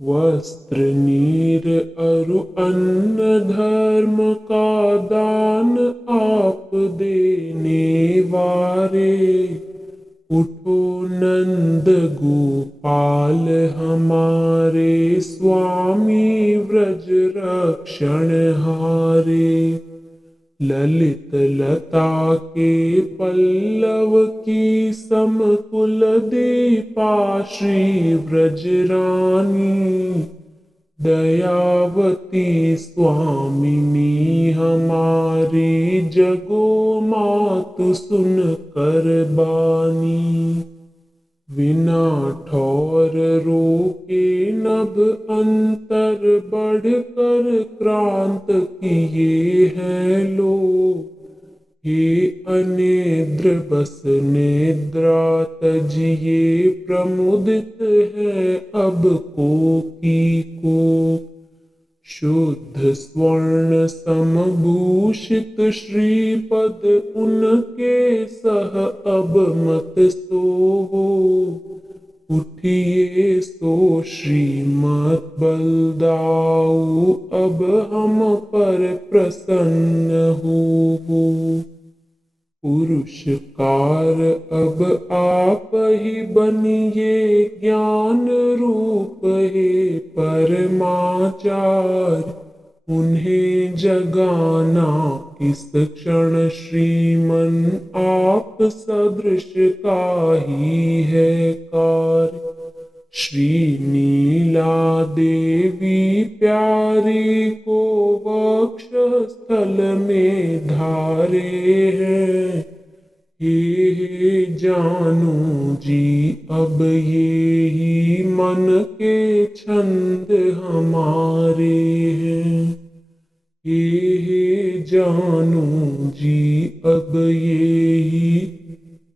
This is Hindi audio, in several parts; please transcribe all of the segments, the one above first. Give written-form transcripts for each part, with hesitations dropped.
वस्त्र नीर अरु अन्न धर्म का दान आप देने वारे। उठो नंद गोपाल हमारे, स्वामी व्रज रक्षण हारे। ललित लता के पल्लव की समकुल दीपा श्री व्रज रानी। दयावती स्वामिनी हमारी, जगो मातु सुन कर बानी। विना ठौर रोके नभ अंतर, बढ़ कर क्रांत किए हैं लोग। हे अनेद्र बस निद्रा तजिए, प्रमुदित है अब को। शुद्ध स्वर्ण समभूषित श्रीपद, उनके सह अब मत सोवो। उठिए सो श्रीमत बलदाऊ, अब हम पर प्रसन्न होवो। पुरुषकार अब आप ही बनिए, ज्ञान रूप हे परमाचार। उन्हें जगाना इस क्षण श्रीमन, आप सदृश का ही है कार्य। श्री नीला देवी प्यारी को, वक्ष स्थल में धारे हैं। हे जानू जी अब ये ही मन के छंद हमारे हैं। हे जानू जी अब ये ही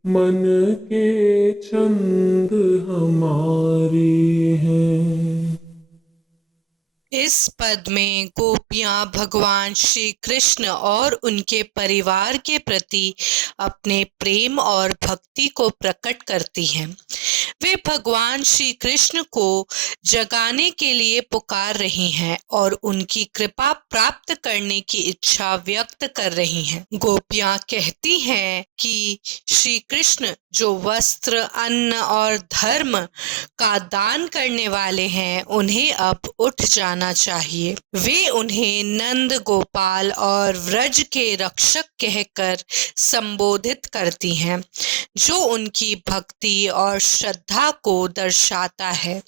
मन के छंद हमारे हैं। इस पद में गोपियां भगवान श्री कृष्ण और उनके परिवार के प्रति अपने प्रेम और भक्ति को प्रकट करती हैं। वे भगवान श्री कृष्ण को जगाने के लिए पुकार रही हैं और उनकी कृपा प्राप्त करने की इच्छा व्यक्त कर रही हैं। गोपियां कहती हैं कि श्री कृष्ण जो वस्त्र, अन्न और धर्म का दान करने वाले हैं, उन्हें अब उठ जाना चाहिए। वे उन्हें नंद गोपाल और व्रज के रक्षक कहकर संबोधित करती हैं, जो उनकी भक्ति और श्रद्धा को दर्शाता है।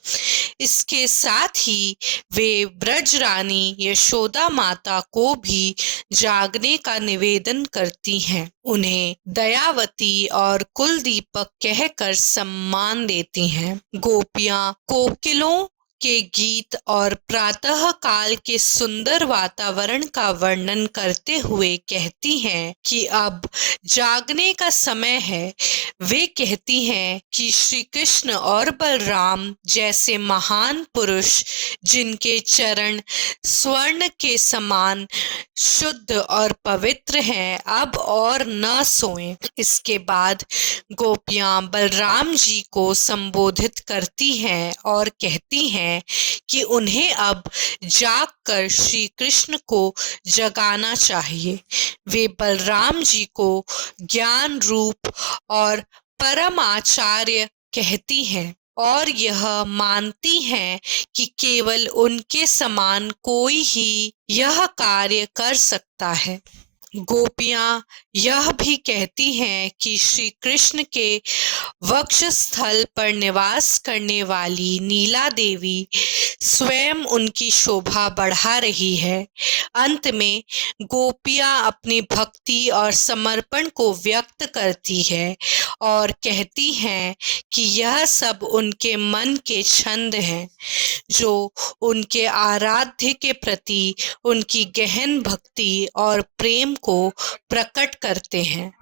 इसके साथ ही वे ब्रज रानी यशोदा माता को भी जागने का निवेदन करती हैं। उन्हें दयावती और कुल दीपक कहकर सम्मान देती हैं। गोपियां कोकिलों के गीत और प्रातः काल के सुंदर वातावरण का वर्णन करते हुए कहती हैं कि अब जागने का समय है। वे कहती हैं कि श्री कृष्ण और बलराम जैसे महान पुरुष, जिनके चरण स्वर्ण के समान शुद्ध और पवित्र हैं, अब और न सोएं। इसके बाद गोपियां बलराम जी को संबोधित करती हैं और कहती हैं कि उन्हें अब जागकर श्री कृष्ण को जगाना चाहिए। वे बलराम जी को ज्ञान रूप और परम आचार्य कहती हैं और यह मानती हैं कि केवल उनके समान कोई ही यह कार्य कर सकता है। गोपियां यह भी कहती हैं कि श्री कृष्ण के वक्षस्थल पर निवास करने वाली नीला देवी स्वयं उनकी शोभा बढ़ा रही है। अंत में गोपियां अपनी भक्ति और समर्पण को व्यक्त करती है और कहती हैं कि यह सब उनके मन के छंद हैं, जो उनके आराध्य के प्रति उनकी गहन भक्ति और प्रेम को प्रकट करते हैं।